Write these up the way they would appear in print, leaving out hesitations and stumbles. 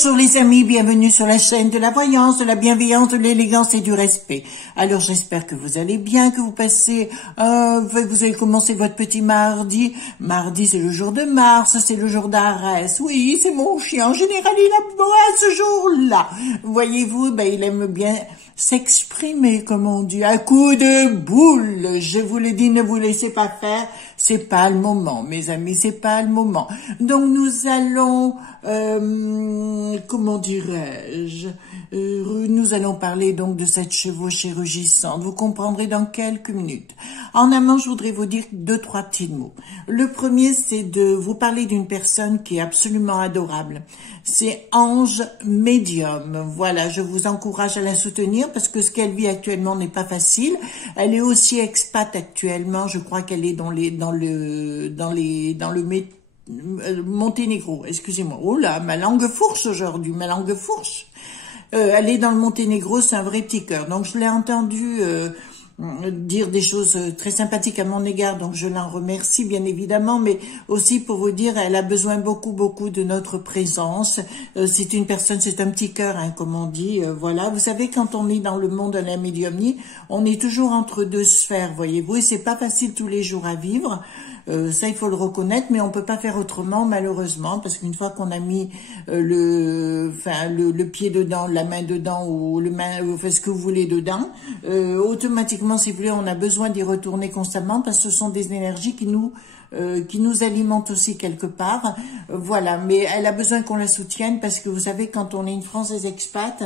Bonjour les amis, bienvenue sur la chaîne de la voyance, de la bienveillance, de l'élégance et du respect. Alors j'espère que vous allez bien, que vous passez, vous avez commencé votre petit mardi. Mardi c'est le jour de Mars, c'est le jour d'Arès. Oui, c'est mon chien, en général il aboie ce jour-là. Voyez-vous, il aime bien s'exprimer, comme on dit, à coups de boule. Je vous le dis, ne vous laissez pas faire. C'est pas le moment, mes amis, c'est pas le moment. Donc nous allons, comment dirais-je, nous allons parler donc de cette chevauchée rugissante. Vous comprendrez dans quelques minutes. En amont, je voudrais vous dire 2-3 petits mots. Le premier, c'est de vous parler d'une personne qui est absolument adorable. C'est Ange Médium. Voilà, je vous encourage à la soutenir parce que ce qu'elle vit actuellement n'est pas facile. Elle est aussi expat actuellement. Je crois qu'elle est dans le Monténégro. Excusez-moi. Oh là, ma langue fourche aujourd'hui, ma langue fourche. Elle est dans le Monténégro, c'est un vrai petit cœur. Donc je l'ai entendu dire des choses très sympathiques à mon égard, donc je l'en remercie bien évidemment, mais aussi pour vous dire, elle a besoin beaucoup de notre présence. C'est une personne, c'est un petit cœur, hein, comme on dit, voilà. Vous savez, quand on est dans le monde de la médiumnie, on est toujours entre deux sphères, voyez-vous, et c'est pas facile tous les jours à vivre. Ça, il faut le reconnaître, mais on peut pas faire autrement, malheureusement, parce qu'une fois qu'on a mis le pied dedans, la main dedans, ou ce que vous voulez dedans, automatiquement, si vous voulez, on a besoin d'y retourner constamment, parce que ce sont des énergies qui nous alimentent aussi quelque part. Voilà, mais elle a besoin qu'on la soutienne, parce que vous savez, quand on est une Française expat,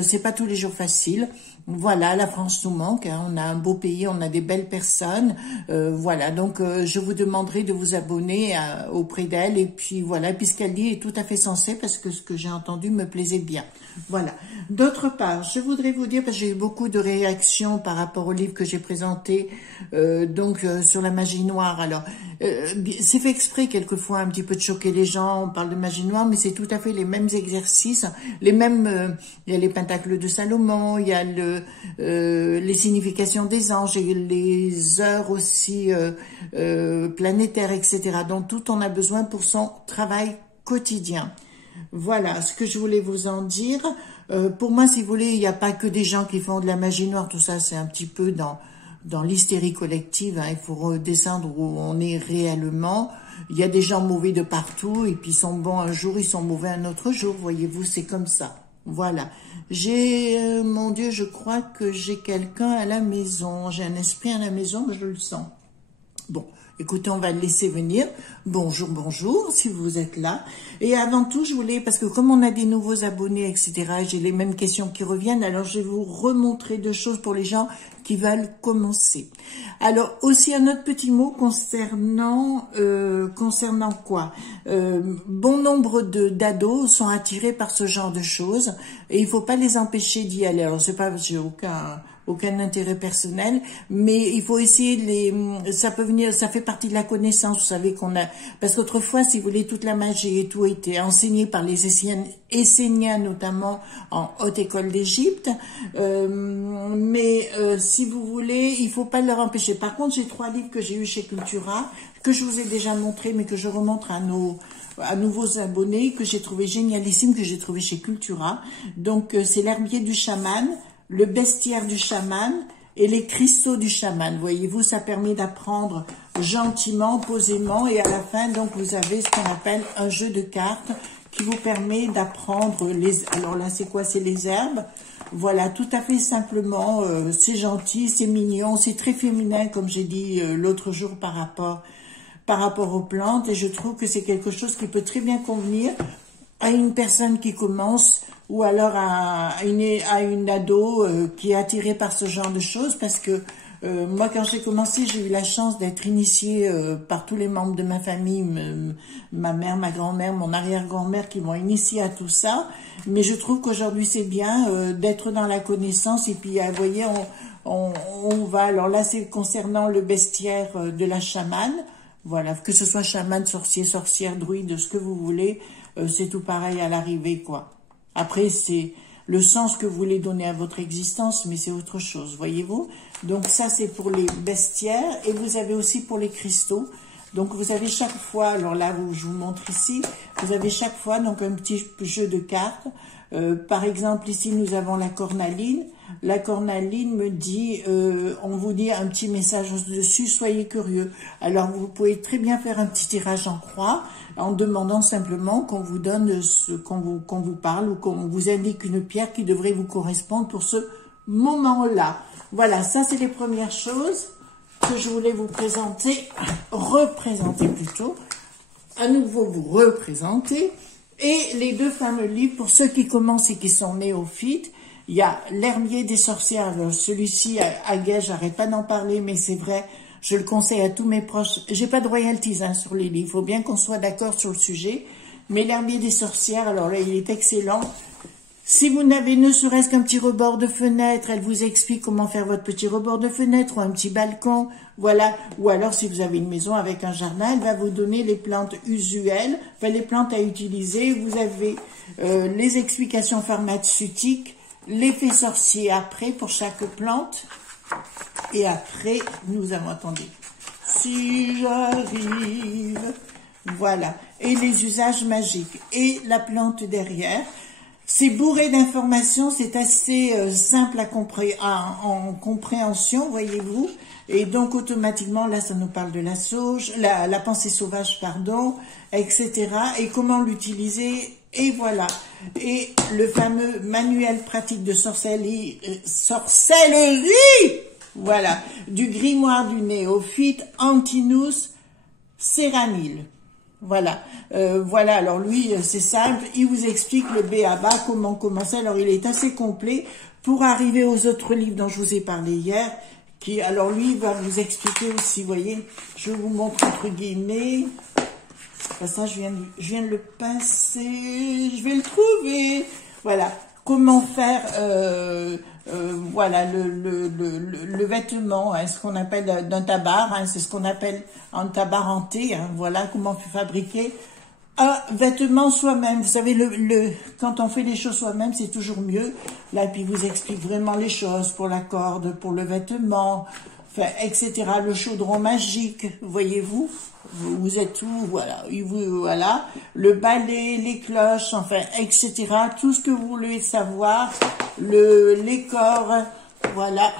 c'est pas tous les jours facile. Voilà, la France nous manque, hein, on a un beau pays, on a des belles personnes, voilà, donc je vous demanderai de vous abonner auprès d'elle, et puis voilà, puisqu'elle dit est tout à fait sensée, parce que ce que j'ai entendu me plaisait bien. Voilà. D'autre part, je voudrais vous dire, parce que j'ai eu beaucoup de réactions par rapport au livre que j'ai présenté, sur la magie noire. Alors, c'est fait exprès quelquefois un petit peu de choquer les gens, on parle de magie noire, mais c'est tout à fait les mêmes exercices, les mêmes, il y a les pentacles de Salomon, il y a les significations des anges et les heures aussi planétaires, etc. Donc tout on a besoin pour son travail quotidien. Voilà ce que je voulais vous en dire. Pour moi, si vous voulez, il n'y a pas que des gens qui font de la magie noire, tout ça c'est un petit peu dans l'hystérie collective, hein. Il faut redescendre où on est réellement. Il y a des gens mauvais de partout, et puis ils sont bons un jour, ils sont mauvais un autre jour, voyez-vous, c'est comme ça. Voilà. J'ai, mon Dieu, je crois que j'ai quelqu'un à la maison. J'ai un esprit à la maison, mais je le sens. Bon, écoutez, on va le laisser venir. Bonjour, si vous êtes là. Et avant tout, je voulais, parce que comme on a des nouveaux abonnés, etc., j'ai les mêmes questions qui reviennent, alors je vais vous remontrer 2 choses pour les gens qui veulent commencer. Alors, aussi un autre petit mot concernant quoi? Bon nombre d'ados sont attirés par ce genre de choses, et il faut pas les empêcher d'y aller. Alors, c'est pas, j'ai aucun intérêt personnel, mais il faut essayer ça peut venir, ça fait partie de la connaissance, vous savez qu'on a, parce qu'autrefois, si vous voulez, toute la magie et tout était enseigné par les Esséniens, notamment en haute école d'Égypte, mais si vous voulez, il faut pas leur empêcher. Par contre, j'ai 3 livres que j'ai eu chez Cultura, que je vous ai déjà montré, mais que je remontre à nouveaux abonnés, que j'ai trouvé génialissime, que j'ai trouvé chez Cultura. Donc, c'est l'herbier du chaman, le bestiaire du chaman et les cristaux du chaman. Voyez-vous, ça permet d'apprendre gentiment, posément, et à la fin, donc, vous avez ce qu'on appelle un jeu de cartes qui vous permet d'apprendre alors là, c'est quoi? C'est les herbes. Voilà, tout à fait simplement, c'est gentil, c'est mignon, c'est très féminin, comme j'ai dit l'autre jour par rapport aux plantes, et je trouve que c'est quelque chose qui peut très bien convenir à une personne qui commence, ou alors à une ado qui est attirée par ce genre de choses, parce que moi, quand j'ai commencé, j'ai eu la chance d'être initiée par tous les membres de ma famille, ma mère, ma grand-mère, mon arrière-grand-mère, qui m'ont initiée à tout ça. Mais je trouve qu'aujourd'hui, c'est bien d'être dans la connaissance. Et puis, vous voyez, on va... Alors là, c'est concernant le bestiaire de la chamane. Voilà, que ce soit chamane, sorcier, sorcière, druide, ce que vous voulez, c'est tout pareil à l'arrivée, quoi. Après, c'est le sens que vous voulez donner à votre existence, mais c'est autre chose, voyez-vous. Donc ça, c'est pour les bestiaires, et vous avez aussi pour les cristaux. Donc vous avez chaque fois, alors là je vous montre ici, vous avez chaque fois donc un petit jeu de cartes. Par exemple ici nous avons la cornaline. La cornaline me dit, on vous dit un petit message dessus, soyez curieux. Alors vous pouvez très bien faire un petit tirage en croix en demandant simplement qu'on vous donne qu'on vous parle ou qu'on vous indique une pierre qui devrait vous correspondre pour ce moment-là. Voilà, ça c'est les premières choses que je voulais vous présenter, représenter plutôt, à nouveau vous représenter, et les deux fameux livres, pour ceux qui commencent et qui sont néophytes, il y a l'herbier des sorcières, celui-ci, à Guet, j'arrête pas d'en parler, mais c'est vrai, je le conseille à tous mes proches, j'ai pas de royalties hein, sur les livres, il faut bien qu'on soit d'accord sur le sujet, mais l'herbier des sorcières, alors là, il est excellent. Si vous n'avez ne serait-ce qu'un petit rebord de fenêtre, elle vous explique comment faire votre petit rebord de fenêtre ou un petit balcon, voilà. Ou alors si vous avez une maison avec un jardin, elle va vous donner les plantes usuelles, enfin les plantes à utiliser. Vous avez les explications pharmaceutiques, l'effet sorcier après pour chaque plante. Et après, nous avons, attendez, si j'arrive, voilà. Et les usages magiques. Et la plante derrière. C'est bourré d'informations, c'est assez simple en compréhension, voyez-vous. Et donc, automatiquement, là, ça nous parle de la sauge, la pensée sauvage, pardon, etc. Et comment l'utiliser, et voilà. Et le fameux manuel pratique de sorcellerie, voilà, du grimoire du néophyte, Antinous Séranil. Voilà, voilà. Alors lui, c'est simple. Il vous explique le b.a.-ba, comment commencer. Alors il est assez complet pour arriver aux autres livres dont je vous ai parlé hier. Alors lui, il va vous expliquer aussi. Vous voyez, je vous montre entre guillemets. Ça, je viens de le pincer. Je vais le trouver. Voilà, comment faire. Voilà le vêtement, hein, ce qu'on appelle d'un tabar, hein, c'est ce qu'on appelle un tabarenté, hein, voilà comment fabriquer un vêtement soi-même. Vous savez, quand on fait les choses soi-même, c'est toujours mieux. Là, puis il vous explique vraiment les choses pour la corde, pour le vêtement, enfin, etc. Le chaudron magique, voyez-vous, vous êtes où, voilà, voilà, le balai, les cloches, enfin, etc. Tout ce que vous voulez savoir, les corps, voilà,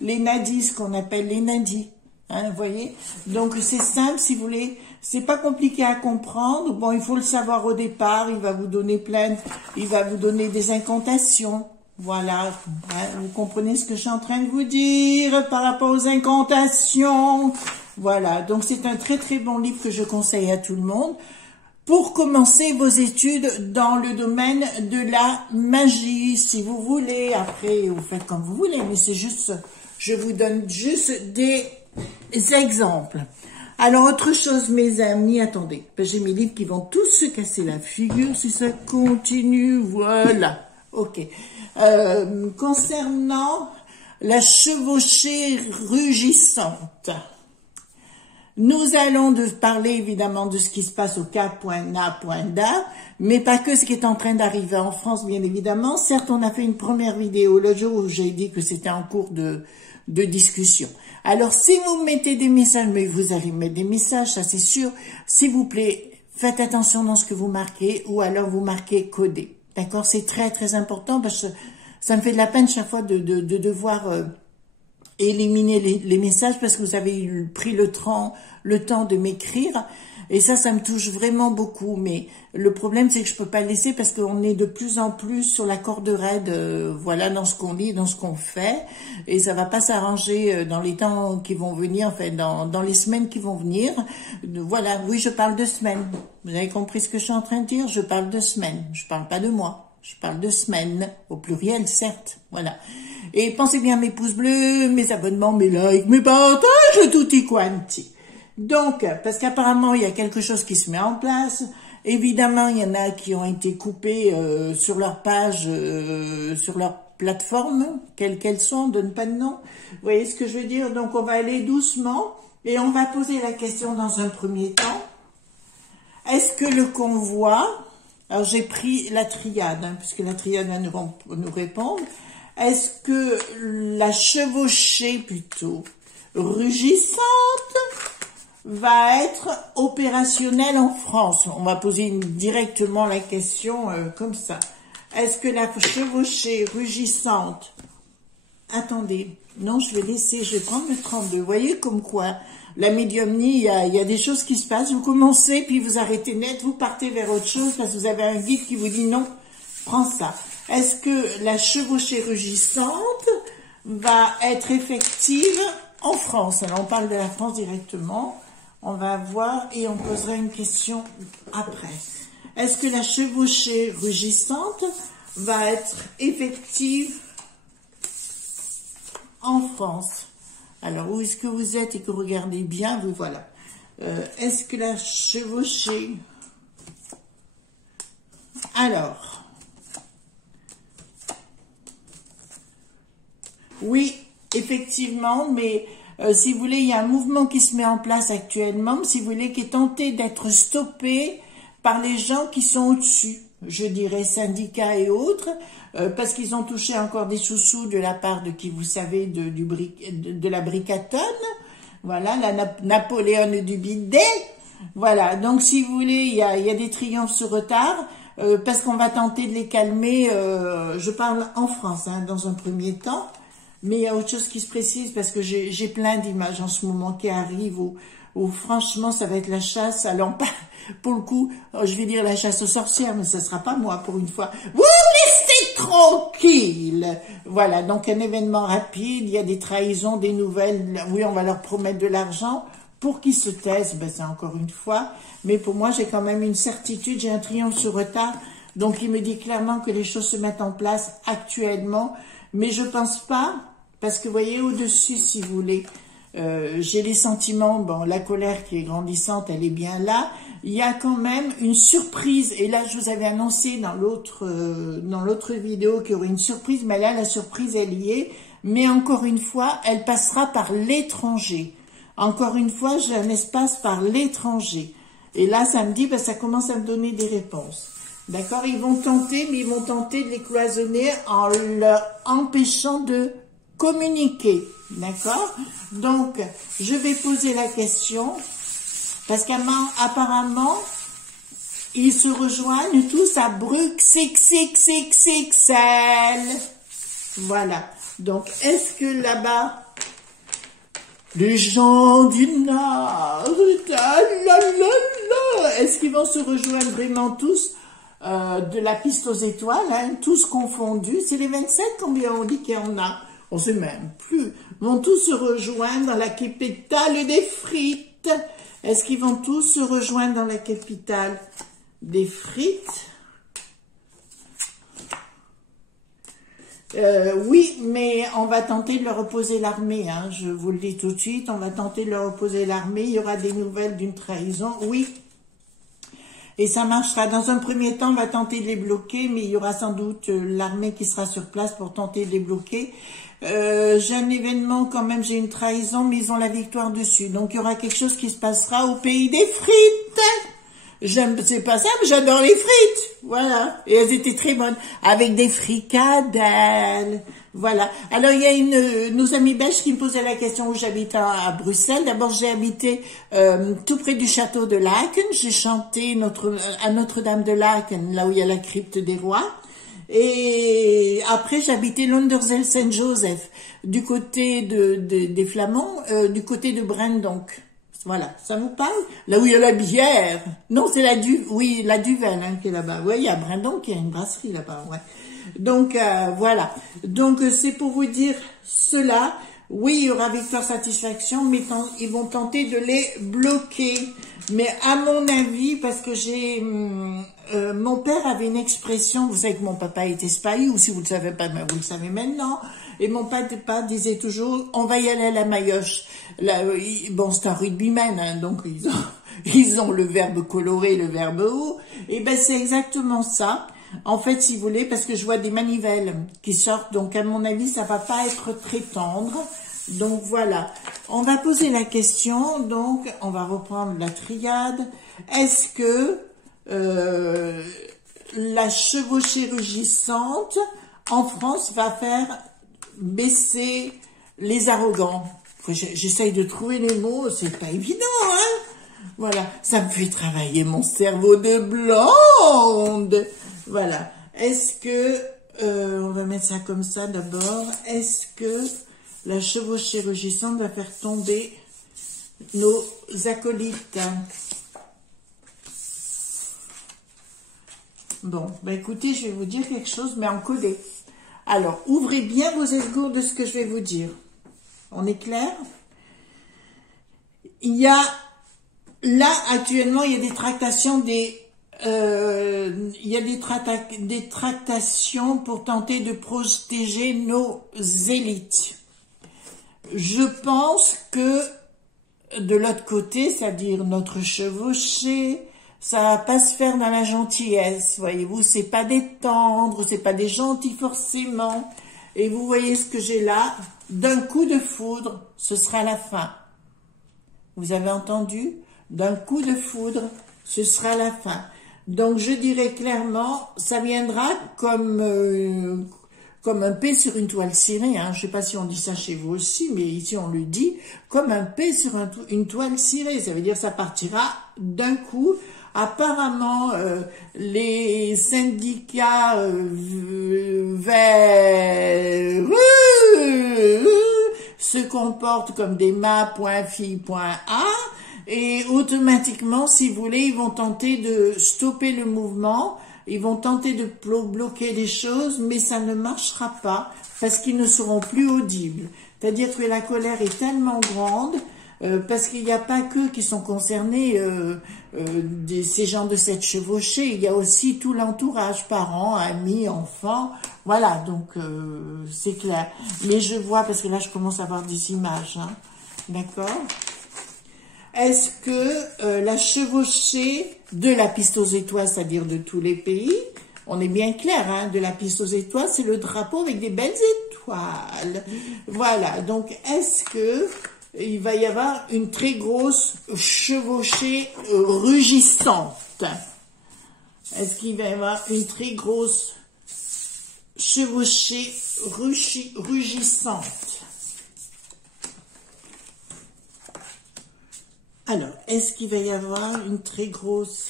les nadis, ce qu'on appelle les nadis, hein, vous voyez. Donc c'est simple, si vous voulez, c'est pas compliqué à comprendre. Bon, il faut le savoir au départ. Il va vous donner il va vous donner des incantations. Voilà, hein, vous comprenez ce que je suis en train de vous dire par rapport aux incantations. Voilà, donc c'est un très très bon livre que je conseille à tout le monde pour commencer vos études dans le domaine de la magie, si vous voulez. Après, vous faites comme vous voulez, mais c'est juste, je vous donne juste des exemples. Alors, autre chose, mes amis, attendez, j'ai mes livres qui vont tous se casser la figure si ça continue, voilà, ok. Concernant la chevauchée rugissante, nous allons parler évidemment de ce qui se passe au Cap.na.da, mais pas que ce qui est en train d'arriver en France, bien évidemment. Certes, on a fait une première vidéo le jour où j'ai dit que c'était en cours de discussion. Alors, si vous mettez des messages, mais vous allez mettre des messages, ça c'est sûr, s'il vous plaît, faites attention dans ce que vous marquez, ou alors vous marquez codé. D'accord? C'est très très important parce que ça me fait de la peine chaque fois de devoir éliminer les messages parce que vous avez pris le temps de m'écrire. Et ça me touche vraiment beaucoup. Mais le problème, c'est que je peux pas le laisser parce qu'on est de plus en plus sur la corde raide, voilà, dans ce qu'on lit, dans ce qu'on fait. Et ça va pas s'arranger dans les temps qui vont venir, enfin, dans les semaines qui vont venir. Voilà, oui, je parle de semaines. Vous avez compris ce que je suis en train de dire? Je parle de semaines. Je parle pas de mois. Je parle de semaines. Au pluriel, certes. Voilà. Et pensez bien à mes pouces bleus, mes abonnements, mes likes, mes partages, tutti quanti. Donc, parce qu'apparemment, il y a quelque chose qui se met en place. Évidemment, il y en a qui ont été coupés sur leur page, sur leur plateforme, quelles qu'elles sont, donne pas de nom. Vous voyez ce que je veux dire? Donc, on va aller doucement et on va poser la question dans un premier temps. Est-ce que le convoi, alors j'ai pris la triade, hein, puisque la triade va nous répondre. Est-ce que la chevauchée plutôt rugissante va être opérationnelle en France? On va poser directement la question comme ça. Est-ce que la chevauchée rugissante... Attendez, non, je vais laisser, je vais prendre le 32. Vous voyez comme quoi, la médiumnie, il y a des choses qui se passent. Vous commencez, puis vous arrêtez net, vous partez vers autre chose parce que vous avez un guide qui vous dit non, prends ça. Est-ce que la chevauchée rugissante va être effective en France? Alors, on parle de la France directement. On va voir et on posera une question après. Est-ce que la chevauchée rugissante va être effective en France? Alors, où est-ce que vous êtes et que vous regardez bien? Vous voilà. Est-ce que la chevauchée... Alors... Oui, effectivement, mais si vous voulez, il y a un mouvement qui se met en place actuellement, si vous voulez, qui est tenté d'être stoppé par les gens qui sont au-dessus, je dirais syndicats et autres, parce qu'ils ont touché encore des sous-sous de la part de qui vous savez, de la Bricatonne, voilà, la Napoléon du bidet, voilà. Donc si vous voulez, il y a des triomphes sur retard, parce qu'on va tenter de les calmer, je parle en France, hein, dans un premier temps. Mais il y a autre chose qui se précise parce que j'ai plein d'images en ce moment qui arrivent où franchement ça va être la chasse. Alors pour le coup, je vais dire la chasse aux sorcières, mais ce sera pas moi pour une fois. Vous restez tranquille. Voilà, donc un événement rapide, il y a des trahisons, des nouvelles. Oui, on va leur promettre de l'argent pour qu'ils se taisent. Ben, c'est encore une fois. Mais pour moi, j'ai quand même une certitude, j'ai un triomphe sur retard. Donc il me dit clairement que les choses se mettent en place actuellement. Mais je pense pas, parce que vous voyez au-dessus, si vous voulez, j'ai les sentiments, bon, la colère qui est grandissante, elle est bien là. Il y a quand même une surprise, et là je vous avais annoncé dans l'autre vidéo qu'il y aurait une surprise, mais là la surprise est liée, mais encore une fois, elle passera par l'étranger. Encore une fois, j'ai un espace par l'étranger. Et là, ça me dit, ben, ça commence à me donner des réponses. D'accord, ils vont tenter, mais ils vont tenter de les cloisonner en leur empêchant de communiquer. D'accord? Donc, je vais poser la question, parce qu'apparemment, ils se rejoignent tous à Bruxelles. Voilà. Donc, est-ce que là-bas, les gens du Nord, est-ce qu'ils vont se rejoindre vraiment tous de la piste aux étoiles, hein, tous confondus? C'est les 27, combien on dit qu'il y en a? On sait même plus. Vont tous se rejoindre dans la capitale des frites. Est-ce qu'ils vont tous se rejoindre dans la capitale des frites? Oui, mais on va tenter de leur opposer l'armée, hein, je vous le dis tout de suite, on va tenter de leur opposer l'armée, il y aura des nouvelles d'une trahison, oui. Et ça marchera. Dans un premier temps, on va tenter de les bloquer, mais il y aura sans doute l'armée qui sera sur place pour tenter de les bloquer. J'ai un événement quand même, j'ai une trahison, mais ils ont la victoire dessus. Donc il y aura quelque chose qui se passera au pays des frites. C'est pas ça, mais j'adore les frites. Voilà. Et elles étaient très bonnes. Avec des fricadelles. Voilà. Alors, il y a nos amis belges qui me posaient la question où j'habite à Bruxelles. D'abord, j'ai habité tout près du château de Laken. J'ai chanté à Notre-Dame de Laken, là où il y a la crypte des rois. Et après, j'habitais Londerzeel Saint-Joseph, du côté des Flamands, du côté de Brenne, donc. Voilà, ça vous parle? Là où il y a la bière. Non, c'est la Duvel, hein, qui est là-bas. Oui, il y a Brendon qui a une brasserie là-bas, ouais. Donc, voilà. Donc, c'est pour vous dire cela. Oui, il y aura victoire satisfaction, mais ils vont tenter de les bloquer. Mais à mon avis, parce que mon père avait une expression, vous savez que mon papa était spahi, ou si vous ne le savez pas, mais vous le savez maintenant. Et mon papa disait toujours, on va y aller à la maillotche. Là, bon, c'est un rugbyman, hein, donc ils ont le verbe coloré, le verbe haut. Et ben, c'est exactement ça. En fait, si vous voulez, parce que je vois des manivelles qui sortent, donc à mon avis, ça va pas être très tendre. Donc voilà. On va poser la question, donc on va reprendre la triade. Est-ce que la chevauchée rugissante en France va faire baisser les arrogants? J'essaye de trouver les mots, c'est pas évident, hein. Voilà, ça me fait travailler mon cerveau de blonde. Voilà. Est-ce que, on va mettre ça comme ça d'abord, est-ce que la chevauchée rugissante va faire tomber nos acolytes? Bon, bah écoutez, je vais vous dire quelque chose, mais en collé. Alors, ouvrez bien vos esgourdes de ce que je vais vous dire. On est clair? Il y a, là, actuellement, il y a des tractations des tractations pour tenter de protéger nos élites. Je pense que de l'autre côté, c'est-à-dire notre chevauché, ça va pas se faire dans la gentillesse, voyez-vous, c'est pas des tendres, c'est pas des gentils forcément. Et vous voyez ce que j'ai là, d'un coup de foudre, ce sera la fin. Vous avez entendu? D'un coup de foudre, ce sera la fin. Donc je dirais clairement, ça viendra comme un P sur une toile cirée, hein. Je sais pas si on dit ça chez vous aussi, mais ici on le dit, comme un P sur une toile cirée. Ça veut dire que ça partira d'un coup. Apparemment, les syndicats verts se comportent comme des mâts.fi.a et automatiquement, si vous voulez, ils vont tenter de stopper le mouvement, ils vont tenter de bloquer les choses, mais ça ne marchera pas parce qu'ils ne seront plus audibles. C'est-à-dire que la colère est tellement grande parce qu'il n'y a pas qu'eux qui sont concernés, ces gens de cette chevauchée, il y a aussi tout l'entourage, parents, amis, enfants, voilà, donc c'est clair. Mais je vois, parce que là je commence à avoir des images, hein, d'accord? Est-ce que la chevauchée de la piste aux étoiles, c'est-à-dire de tous les pays, on est bien clair, hein, de la piste aux étoiles, c'est le drapeau avec des belles étoiles. Voilà, donc est-ce que il va y avoir une très grosse chevauchée rugissante? Est-ce qu'il va y avoir une très grosse chevauchée rugissante? Alors, est-ce qu'il va y avoir une très grosse...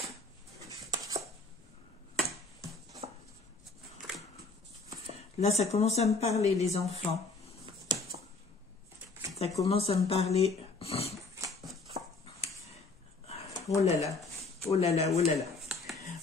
Là, ça commence à me parler, les enfants. Ça commence à me parler. Oh là là, oh là là, oh là là.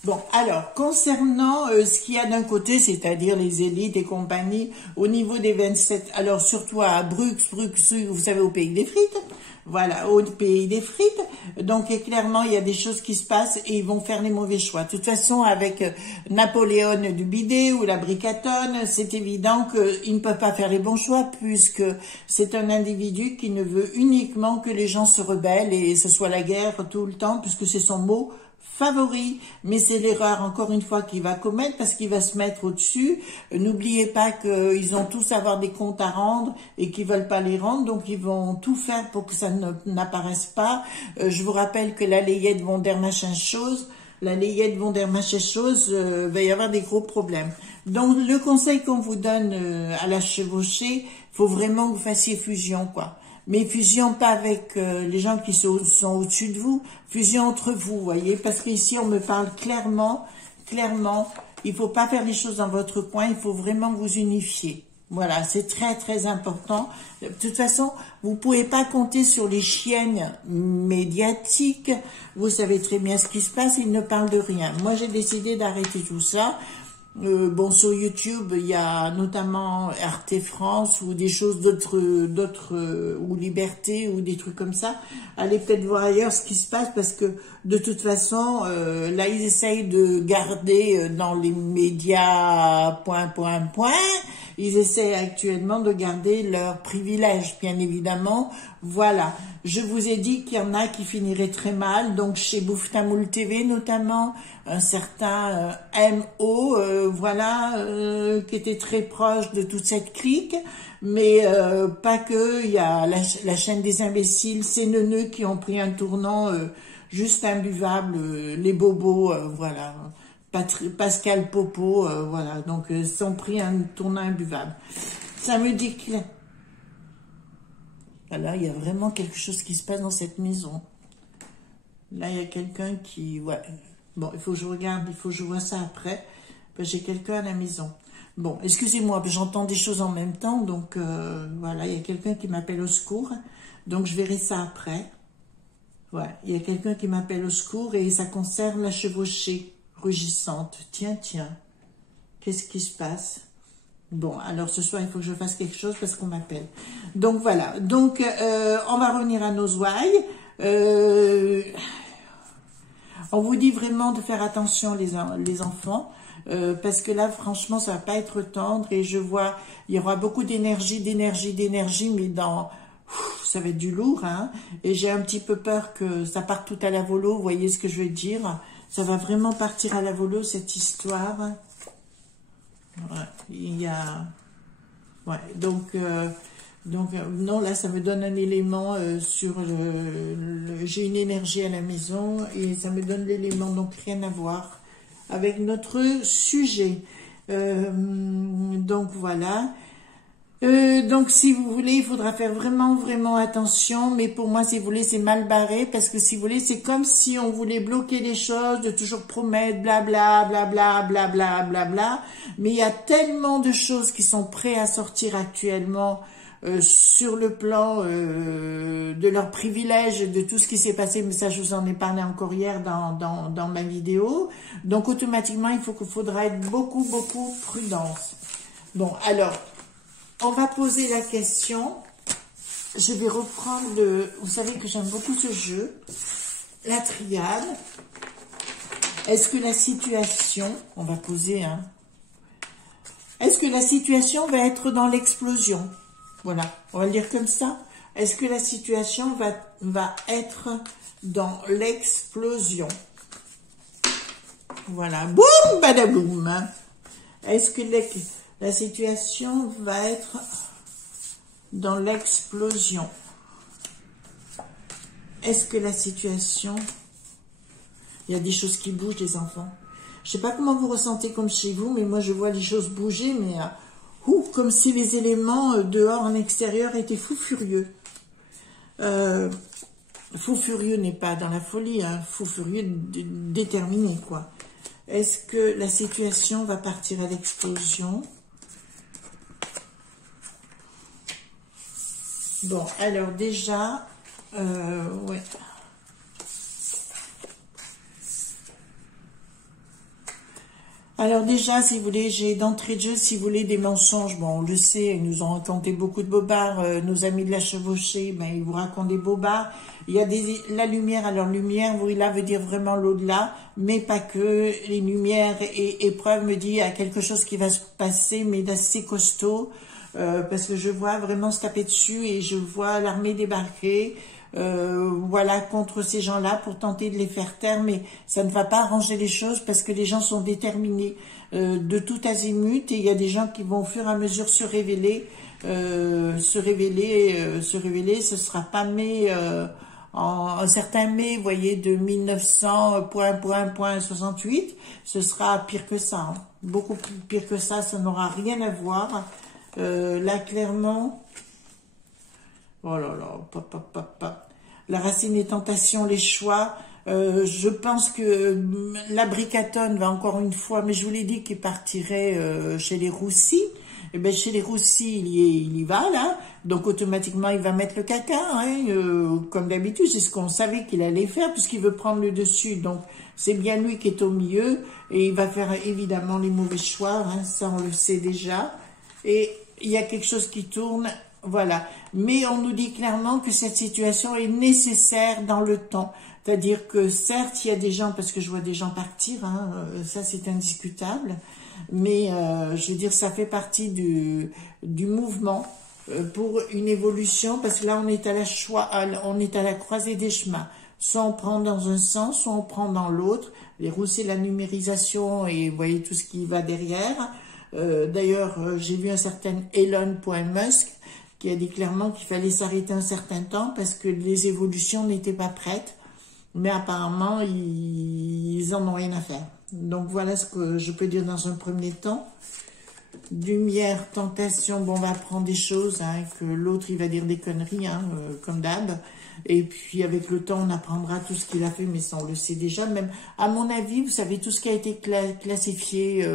Bon, alors, concernant ce qu'il y a d'un côté, c'est-à-dire les élites et compagnie, au niveau des 27, alors surtout à Bruxelles, vous savez, au pays des frites, voilà, au pays des frites, donc et clairement, il y a des choses qui se passent et ils vont faire les mauvais choix. De toute façon, avec Napoléon du bidet ou la bricatone, c'est évident qu'ils ne peuvent pas faire les bons choix puisque c'est un individu qui ne veut uniquement que les gens se rebellent et ce soit la guerre tout le temps puisque c'est son mot favori, mais c'est l'erreur encore une fois qu'il va commettre parce qu'il va se mettre au-dessus. N'oubliez pas qu'ils ont tous à avoir des comptes à rendre et qu'ils veulent pas les rendre, donc ils vont tout faire pour que ça n'apparaisse pas. Je vous rappelle que la layette von der machin chose, va y avoir des gros problèmes. Donc le conseil qu'on vous donne à la chevauchée, faut vraiment que vous fassiez fusion, quoi. Mais fusion pas avec les gens qui sont au-dessus de vous, fusion entre vous, voyez, parce qu'ici on me parle clairement, il faut pas faire les choses dans votre coin, il faut vraiment vous unifier. Voilà, c'est très très important. De toute façon, vous pouvez pas compter sur les chiennes médiatiques, vous savez très bien ce qui se passe, ils ne parlent de rien. Moi j'ai décidé d'arrêter tout ça. Bon, sur YouTube, il y a notamment Arte France ou des choses d'autres, ou Liberté ou des trucs comme ça. Allez peut-être voir ailleurs ce qui se passe parce que de toute façon, là, ils essayent de garder dans les médias ils essaient actuellement de garder leurs privilèges, bien évidemment. Voilà, je vous ai dit qu'il y en a qui finiraient très mal, donc chez Bouftamoul TV notamment, un certain MO, qui était très proche de toute cette clique, mais pas que, il y a la chaîne des imbéciles, ces neuneux qui ont pris un tournant juste imbuvable, les bobos, voilà. Pascal Popo, voilà, donc ils ont pris un tournant imbuvable. Ça me dit que... Voilà, il y a vraiment quelque chose qui se passe dans cette maison. Là, il y a quelqu'un qui... Ouais. Bon, il faut que je regarde, il faut que je vois ça après. J'ai quelqu'un à la maison. Bon, excusez-moi, j'entends des choses en même temps. Donc, voilà, il y a quelqu'un qui m'appelle au secours. Donc, je verrai ça après. Ouais, il y a quelqu'un qui m'appelle au secours et ça concerne la chevauchée rugissante. Tiens, tiens. Qu'est-ce qui se passe? Bon, alors ce soir, il faut que je fasse quelque chose parce qu'on m'appelle. Donc, voilà. Donc, on va revenir à nos ouailles. On vous dit vraiment de faire attention, les enfants. Parce que là, franchement, ça va pas être tendre. Et je vois, il y aura beaucoup d'énergie, mais dans... ça va être du lourd, hein. Et j'ai un petit peu peur que ça parte tout à la volo. Vous voyez ce que je veux dire? Ça va vraiment partir à la volo, cette histoire. Ouais, il y a... Ouais, donc non, là, ça me donne un élément sur j'ai une énergie à la maison et ça me donne l'élément, donc rien à voir avec notre sujet. Donc, voilà. Donc, si vous voulez, il faudra faire vraiment, vraiment attention. Mais pour moi, si vous voulez, c'est mal barré. Parce que si vous voulez, c'est comme si on voulait bloquer les choses, de toujours promettre, blabla, blabla, blabla, blabla. Mais il y a tellement de choses qui sont prêtes à sortir actuellement sur le plan de leurs privilèges, de tout ce qui s'est passé. Mais ça, je vous en ai parlé encore hier dans ma vidéo. Donc, automatiquement, il faudra être beaucoup, beaucoup prudence. Bon, alors... on va poser la question. Je vais reprendre vous savez que j'aime beaucoup ce jeu. La triade. Est-ce que la situation... on va poser, hein. Est-ce que la situation va être dans l'explosion? Voilà, on va le dire comme ça. Est-ce que la situation va être dans l'explosion? Voilà, boum, badaboum. Est-ce que la situation va être dans l'explosion? Est-ce que la situation... il y a des choses qui bougent, les enfants. Je sais pas comment vous ressentez comme chez vous, mais moi je vois les choses bouger, mais comme si les éléments dehors en extérieur étaient fous furieux. Fou furieux n'est pas dans la folie, hein, fou furieux déterminé, quoi. Est-ce que la situation va partir à l'explosion? Bon, alors déjà, ouais. Alors déjà, si vous voulez, j'ai d'entrée de jeu, si vous voulez, des mensonges. Bon, on le sait, ils nous ont raconté beaucoup de bobards. Nos amis de la chevauchée, ben, ils vous racontent des bobards. Il y a la lumière. Alors, lumière, oui, là, veut dire vraiment l'au-delà, mais pas que. Les lumières et épreuves me dit à quelque chose qui va se passer, mais d'assez costaud. Parce que je vois vraiment se taper dessus et je vois l'armée débarquer. Voilà, contre ces gens-là pour tenter de les faire taire, mais ça ne va pas arranger les choses parce que les gens sont déterminés de tout azimut et il y a des gens qui vont au fur et à mesure se révéler, ce sera pas mai, un certain mai, vous voyez, de 1900.68, ce sera pire que ça, hein. Beaucoup plus pire que ça n'aura rien à voir. Là, clairement... oh là là, la racine des tentations, les choix. Je pense que la Bricatone va encore une fois, mais je vous l'ai dit qu'il partirait chez les Roussis. Et bien chez les Roussis, il y va là. Donc automatiquement, il va mettre le caca, hein, comme d'habitude. C'est ce qu'on savait qu'il allait faire puisqu'il veut prendre le dessus. Donc c'est bien lui qui est au milieu et il va faire évidemment les mauvais choix. Hein, ça, on le sait déjà. Et il y a quelque chose qui tourne. Voilà, mais on nous dit clairement que cette situation est nécessaire dans le temps. C'est-à-dire que certes, il y a des gens, parce que je vois des gens partir, hein, ça c'est indiscutable, mais je veux dire, ça fait partie du mouvement pour une évolution, parce que là on est à on est à la croisée des chemins. Soit on prend dans un sens, soit on prend dans l'autre. Les Roussis, la numérisation et vous voyez tout ce qui va derrière. D'ailleurs, j'ai vu un certain Elon Musk qui a dit clairement qu'il fallait s'arrêter un certain temps parce que les évolutions n'étaient pas prêtes. Mais apparemment, ils en ont rien à faire. Donc voilà ce que je peux dire dans un premier temps. Lumière, tentation, bon, on va apprendre des choses, hein, que l'autre, il va dire des conneries, hein, comme d'hab. Et puis, avec le temps, on apprendra tout ce qu'il a fait, mais ça, on le sait déjà. Même, à mon avis, vous savez, tout ce qui a été classifié,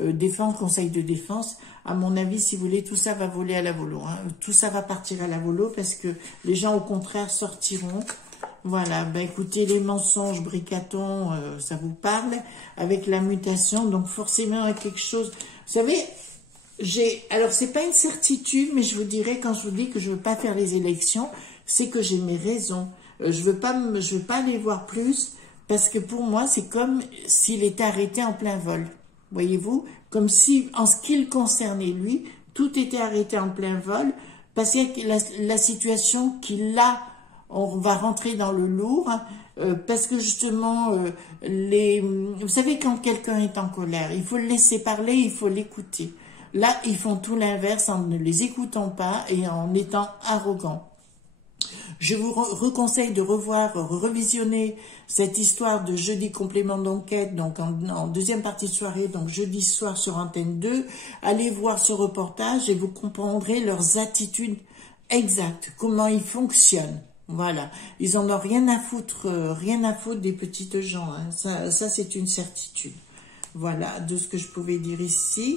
défense, conseil de défense, à mon avis, si vous voulez, tout ça va voler à la volo. Hein. Tout ça va partir à la volo parce que les gens, au contraire, sortiront. Voilà, ben écoutez, les mensonges, Bricaton, ça vous parle, avec la mutation, donc forcément, il y a quelque chose... Vous savez, alors c'est pas une certitude, mais je vous dirais, quand je vous dis que je veux pas faire les élections, c'est que j'ai mes raisons. Je veux pas aller voir plus, parce que pour moi, c'est comme s'il était arrêté en plein vol. Voyez-vous? Comme si, en ce qui le concernait lui, tout était arrêté en plein vol, parce que la situation qu'il a, on va rentrer dans le lourd, parce que justement, vous savez, quand quelqu'un est en colère, il faut le laisser parler, il faut l'écouter. Là, ils font tout l'inverse en ne les écoutant pas et en étant arrogants. Je vous reconseille de revisionner cette histoire de jeudi complément d'enquête, donc en deuxième partie de soirée, donc jeudi soir sur Antenne 2. Allez voir ce reportage et vous comprendrez leurs attitudes exactes, comment ils fonctionnent. Voilà, ils en ont rien à foutre des petites gens, hein. Ça c'est une certitude. Voilà, de ce que je pouvais dire ici.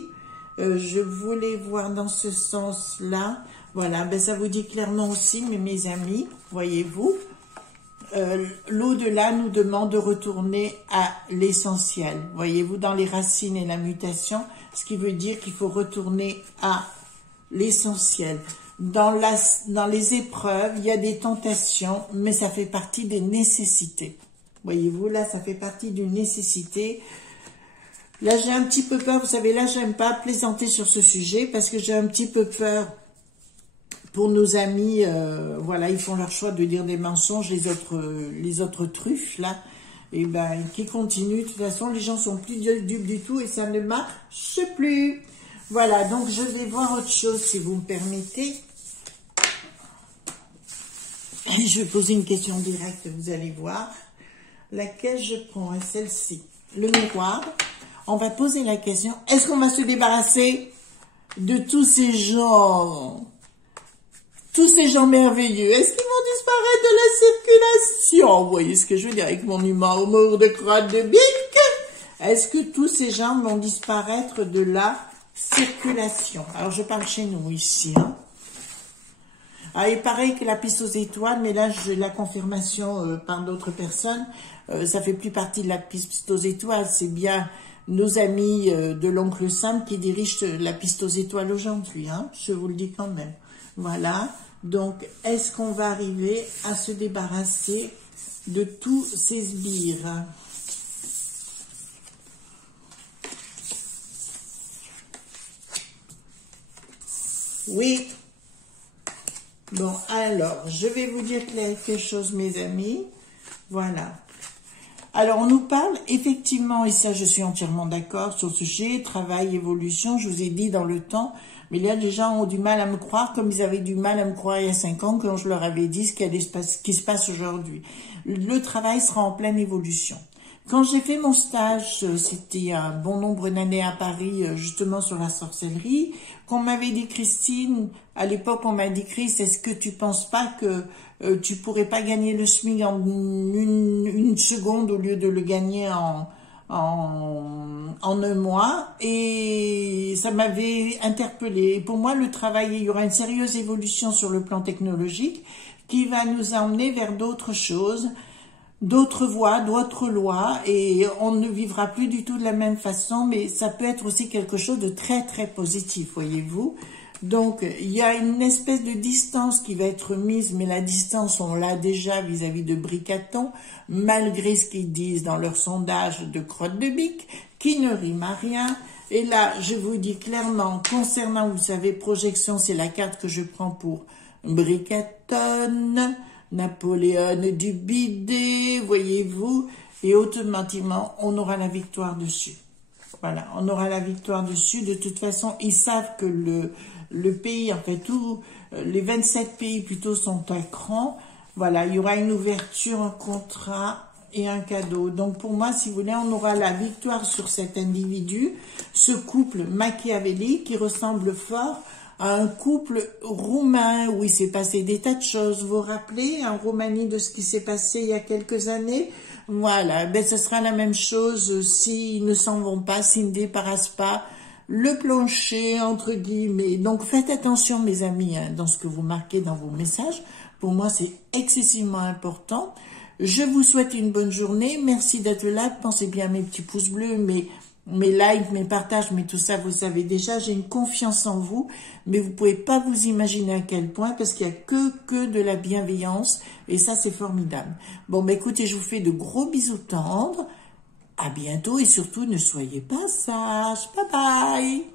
Je voulais voir dans ce sens-là. Voilà, ben ça vous dit clairement aussi, mais mes amis, voyez-vous, l'au-delà nous demande de retourner à l'essentiel. Voyez-vous, dans les racines et la mutation, ce qui veut dire qu'il faut retourner à l'essentiel. Dans les épreuves, il y a des tentations, mais ça fait partie des nécessités. Voyez-vous, là, ça fait partie d'une nécessité. Là, j'ai un petit peu peur, vous savez, là, j'aime pas plaisanter sur ce sujet, parce que j'ai un petit peu peur pour nos amis, voilà, ils font leur choix de dire des mensonges, les autres truffes, là, et ben, qui continuent. De toute façon, les gens sont plus dupes du tout, et ça ne marche plus. Voilà, donc je vais voir autre chose, si vous me permettez. Je vais poser une question directe, vous allez voir. Laquelle je prends? Celle-ci. Le miroir. On va poser la question, est-ce qu'on va se débarrasser de tous ces gens merveilleux? Est-ce qu'ils vont disparaître de la circulation? Vous voyez ce que je veux dire avec mon humour de crotte de bique? Est-ce que tous ces gens vont disparaître de la circulation? Alors, je parle chez nous, ici. Hein. Ah, il paraît que la piste aux étoiles, mais là, j'ai la confirmation par d'autres personnes, ça fait plus partie de la piste aux étoiles, c'est bien nos amis de l'oncle Sam qui dirigent la piste aux étoiles aujourd'hui, hein, je vous le dis quand même. Voilà, donc, est-ce qu'on va arriver à se débarrasser de tous ces sbires? Oui. Bon, alors, je vais vous dire quelque chose, mes amis. Voilà. Alors, on nous parle, effectivement, et ça, je suis entièrement d'accord sur ce sujet, travail, évolution, je vous ai dit dans le temps, mais là, les gens ont du mal à me croire, comme ils avaient du mal à me croire il y a 5 ans, quand je leur avais dit ce qui se passe aujourd'hui. Le travail sera en pleine évolution. Quand j'ai fait mon stage, c'était un bon nombre d'années à Paris, justement sur la sorcellerie, qu'on m'avait dit, Christine, à l'époque, on m'a dit, Chris, est-ce que tu penses pas que tu pourrais pas gagner le SMIC en une seconde au lieu de le gagner en un mois? Et ça m'avait interpellée. Et pour moi, le travail, il y aura une sérieuse évolution sur le plan technologique qui va nous emmener vers d'autres choses, d'autres voies, d'autres lois, et on ne vivra plus du tout de la même façon, mais ça peut être aussi quelque chose de très très positif, voyez-vous. Donc, il y a une espèce de distance qui va être mise, mais la distance, on l'a déjà vis-à-vis de Bricaton, malgré ce qu'ils disent dans leur sondage de crotte de bique, qui ne rime à rien. Et là, je vous dis clairement, concernant, vous savez, projection, c'est la carte que je prends pour Bricaton, Napoléon du bidet, voyez-vous, et automatiquement, on aura la victoire dessus. Voilà, on aura la victoire dessus. De toute façon, ils savent que le pays, en fait, les 27 pays plutôt sont à cran. Voilà, il y aura une ouverture, un contrat, et un cadeau. Donc pour moi, si vous voulez, on aura la victoire sur cet individu, ce couple machiavélique qui ressemble fort à un couple roumain où il s'est passé des tas de choses. Vous vous rappelez en Roumanie de ce qui s'est passé il y a quelques années? Voilà, ben ce sera la même chose s'ils ne s'en vont pas, s'ils ne débarrassent pas le plancher, entre guillemets. Donc faites attention, mes amis, hein, dans ce que vous marquez dans vos messages. Pour moi, c'est excessivement important. Je vous souhaite une bonne journée. Merci d'être là. Pensez bien à mes petits pouces bleus, mes likes, mes partages, mais tout ça, vous savez déjà. J'ai une confiance en vous, mais vous pouvez pas vous imaginer à quel point, parce qu'il y a que de la bienveillance, et ça, c'est formidable. Bon, bah écoutez, je vous fais de gros bisous tendres. À bientôt, et surtout, ne soyez pas sages. Bye bye.